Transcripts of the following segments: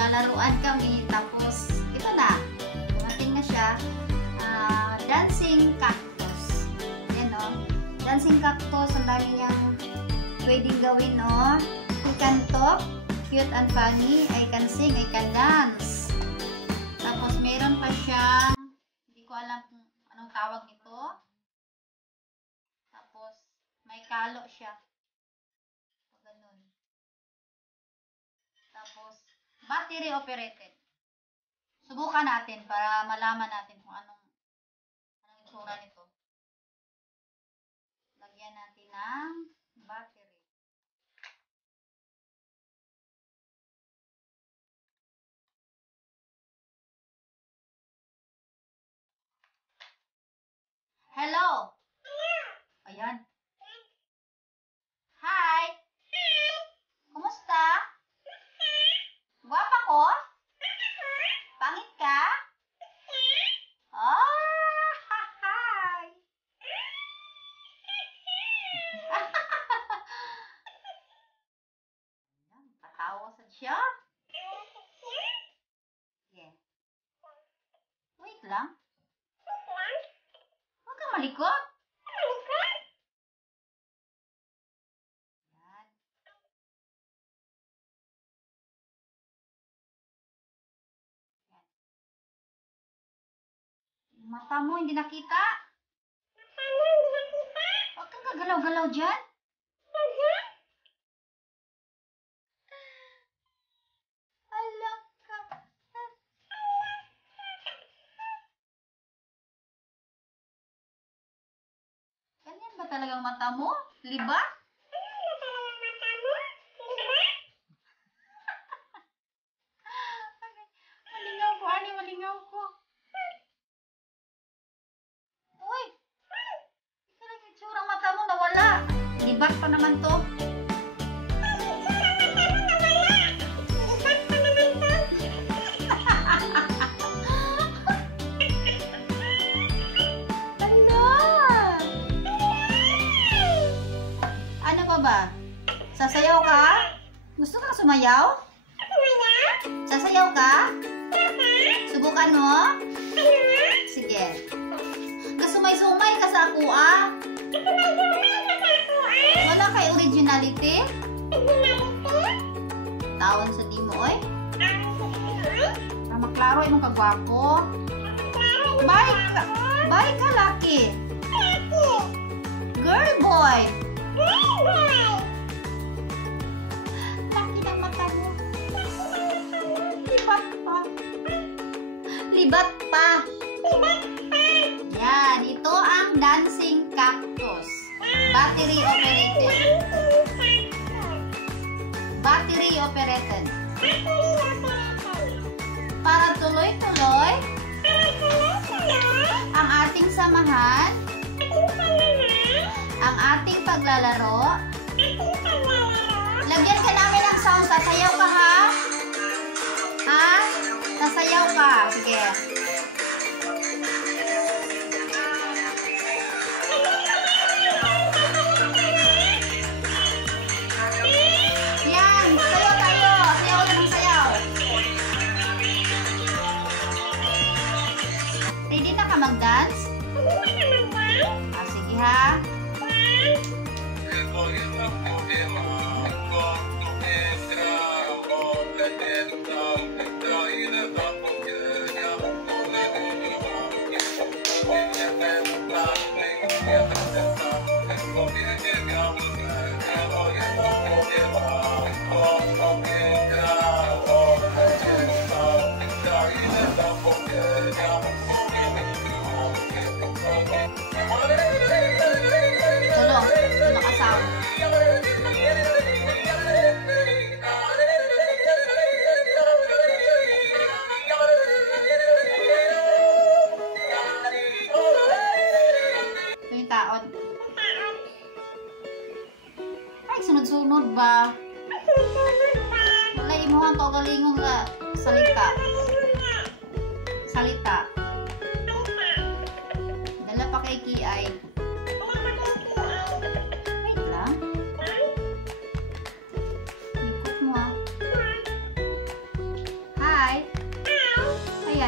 Naglalaruan kami. Tapos, ito na. Dumating na siya. Dancing cactus. Yan o. Dancing cactus. Ang dami niyang pwedeng gawin, no? I can talk, cute and funny. I can sing, I can dance. Tapos, meron pa siyang, hindi ko alam kung anong tawag nito. Tapos, may kalo siya. O, ganun. Tapos, battery operated. Subukan natin para malaman natin kung anong itsura nito. Lagyan natin ng battery. Hello! Ayan. Hi! Kumusta? Guwapa ko? Pangit ka? Oh! Hi! Patawa sa siya? Yeah. Wait lang. Huwag kang malikot. Yan. Yan. Mata mo hindi nakita. Huwag kang gagalaw-galaw dyan. Alam ka. Ganyan ba talagang mata mo? Liba? Malingaw ko, ani, malingaw ko. Uy! Ika lang yung tsura mata mo nawala. Libat pa naman to. Ano pa ba? Sasayaw ka? Gusto kang sumayaw? Sasayaw ka? Subukan mo? Sige. Kasumay-sumay ka sa ako, ah. Wala kay originality? Taon sa di mo, oy. Maklaro imong kagwapo. Bye ka, laki. Girl boy. Laki ng mata mo. Libat pa. Libat pa. Yan, ito ang dancing cactus. Battery operated. Battery operated. Para tuloy-tuloy ang ating samahan, ang ating paglalaro. Lagyan ka namin ng sound. Sasayaw ka, ha? Ha? Sasayaw ka. Sige. Yan. Sayaw tayo. Sayaw na ng sayaw. Ready na ka mag-dance? Sige, ha? Sunod-sunod ba? Wala imuhan to galingon nga salita. Salita. Dala pa kay Kiay. Wait lang. Ikot mo, ah.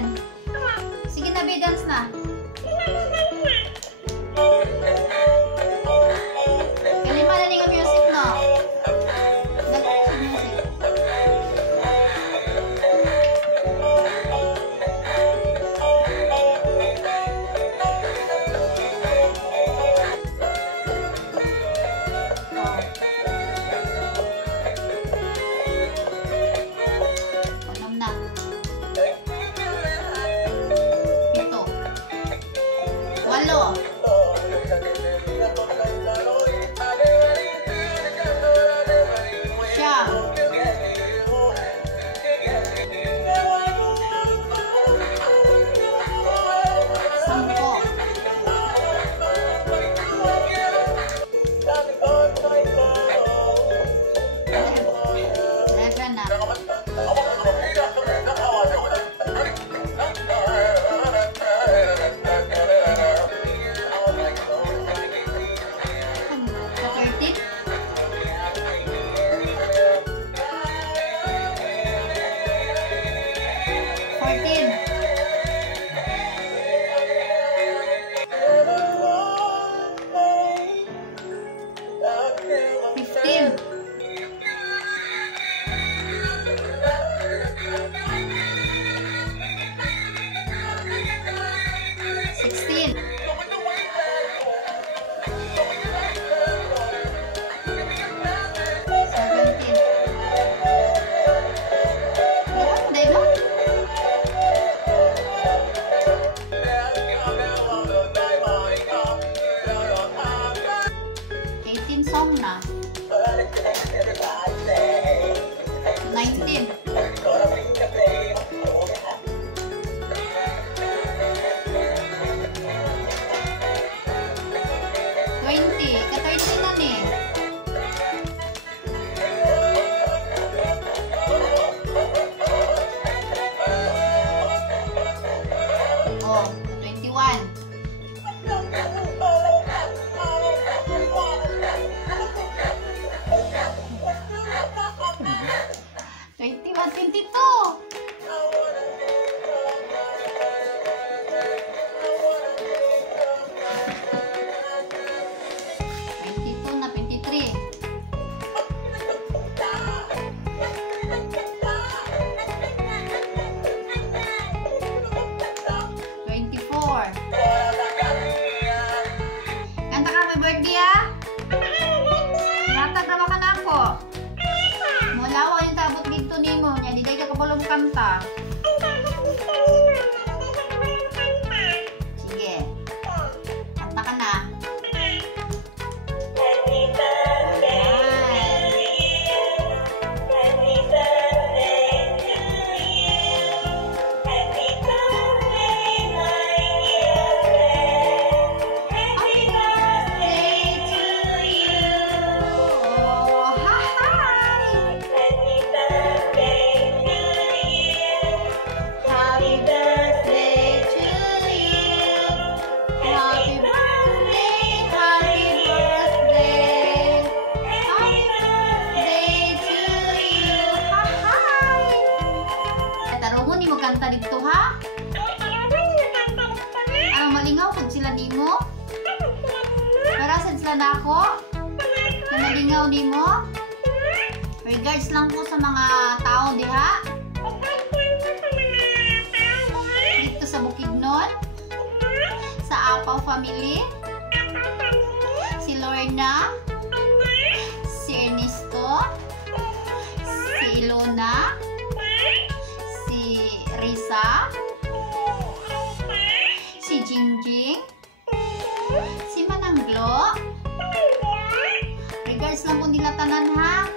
yan. Sige na, be, dance na. Kalima na nga music, no? Music. Unom na. 7. 8. Song na. 19. 20. Ka-20 na ni. Oh, 21. 22. 22 na, 23. 24. Kanta ka, may birthday ah? Natag na ka na ako. Mula ko yung tabot dito ni mo. Nya, di ka kabulong kanta. Sige. Kanta ka na. Kanta dito ha? Ang malingaw kung sila nimo? Para sa sila na ako? Na malingaw nimo? Regards lang po sa mga tao diha? Dito sa Bukidnon? Sa Apaw family? Si Lorna? Si Ernesto? Si Ilona? Risa, si Jingjing, si Mananglo. Regards lang po nila tanan ha.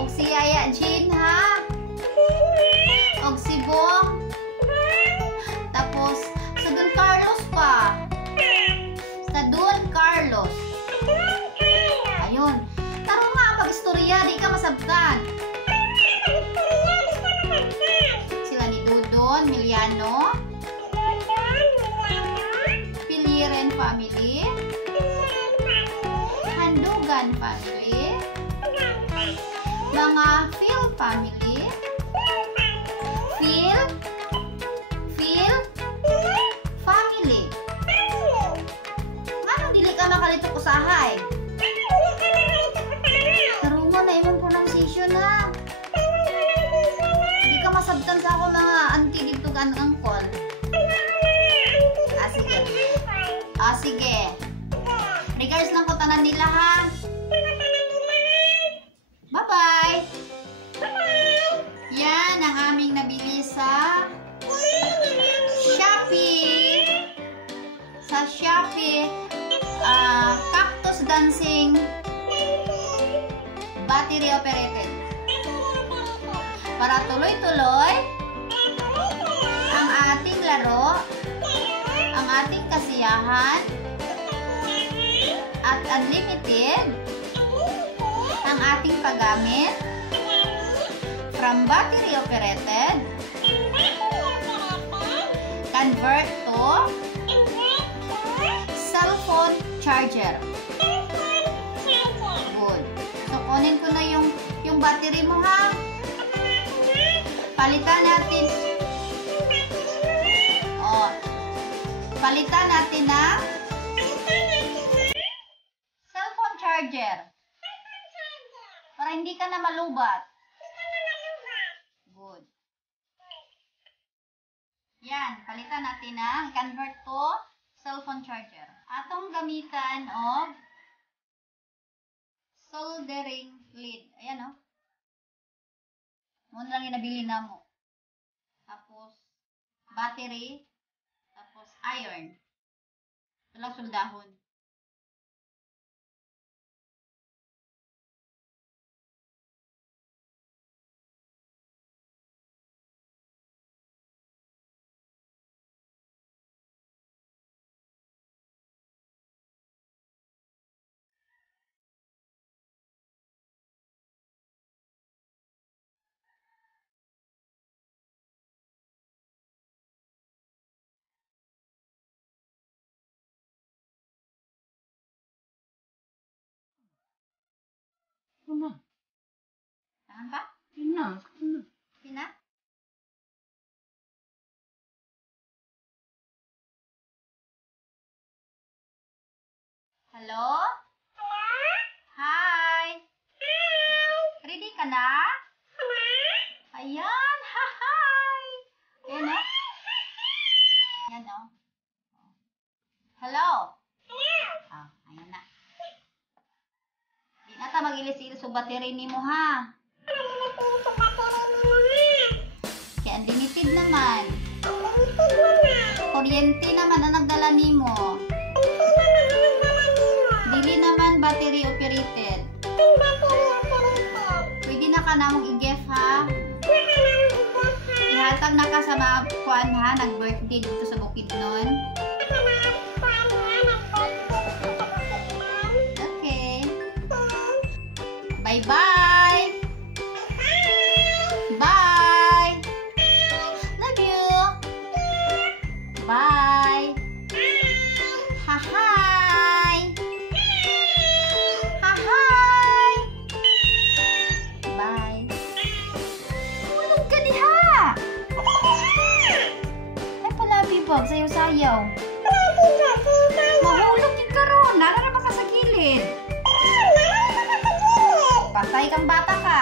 Og si Yaya Jean ha. Og si Bong. Tapos sa Don Carlos pa. Sa Don Carlos. Ayun. Taro nga pag-istorya, di ka masabtan. Miliano, Piliren family, Handugan family, mga Phil family, na. Hindi ka masabtan sa ako mga auntie dito kan angkol. Sige. Sige. Regards lang ko tanan nila ha. Bye-bye. Yan ang aming nabili sa Shopee. Sa Shopee. Cactus dancing battery operated. Para tuloy-tuloy ang ating laro, ang ating kasiyahan, at unlimited ang ating paggamit from battery operated convert to cellphone charger. Good. So, kunin ko na yung battery mo ha. Palitan natin. Palitan natin na cellphone charger. Para hindi ka na malubat. Good. Yan. Palitan natin na convert to cellphone charger. Atong gamitan og soldering lead. Ayan o. Muna lang yung nabili na mo. Tapos, battery. Tapos, iron. Ito lang soldahon. Tahan pa? Pina? Hello? Hi! Ready ka na? Ayan! Hi! Ayan o. Ayan o. Hello? Ayan na. Di na ta mag-ilis-ilis o battery ni mo ha. Kaya unlimited naman. Kuryente naman ang nagdala ni mo. Dili naman battery operated. Pwede na ka namang i-gift ha. Ihatag na ka sa mga kuan ha. Nag-birthday dito sa Bukidnon. Okay. Bye-bye. Bye. Love you. Bye. Hi. Hi. Bye. Tulog ka diha. Ay pala bibog sayaw-sayaw. Mahulog din ka ron. Nara ba ka sa gilid? Patay kang bata ka.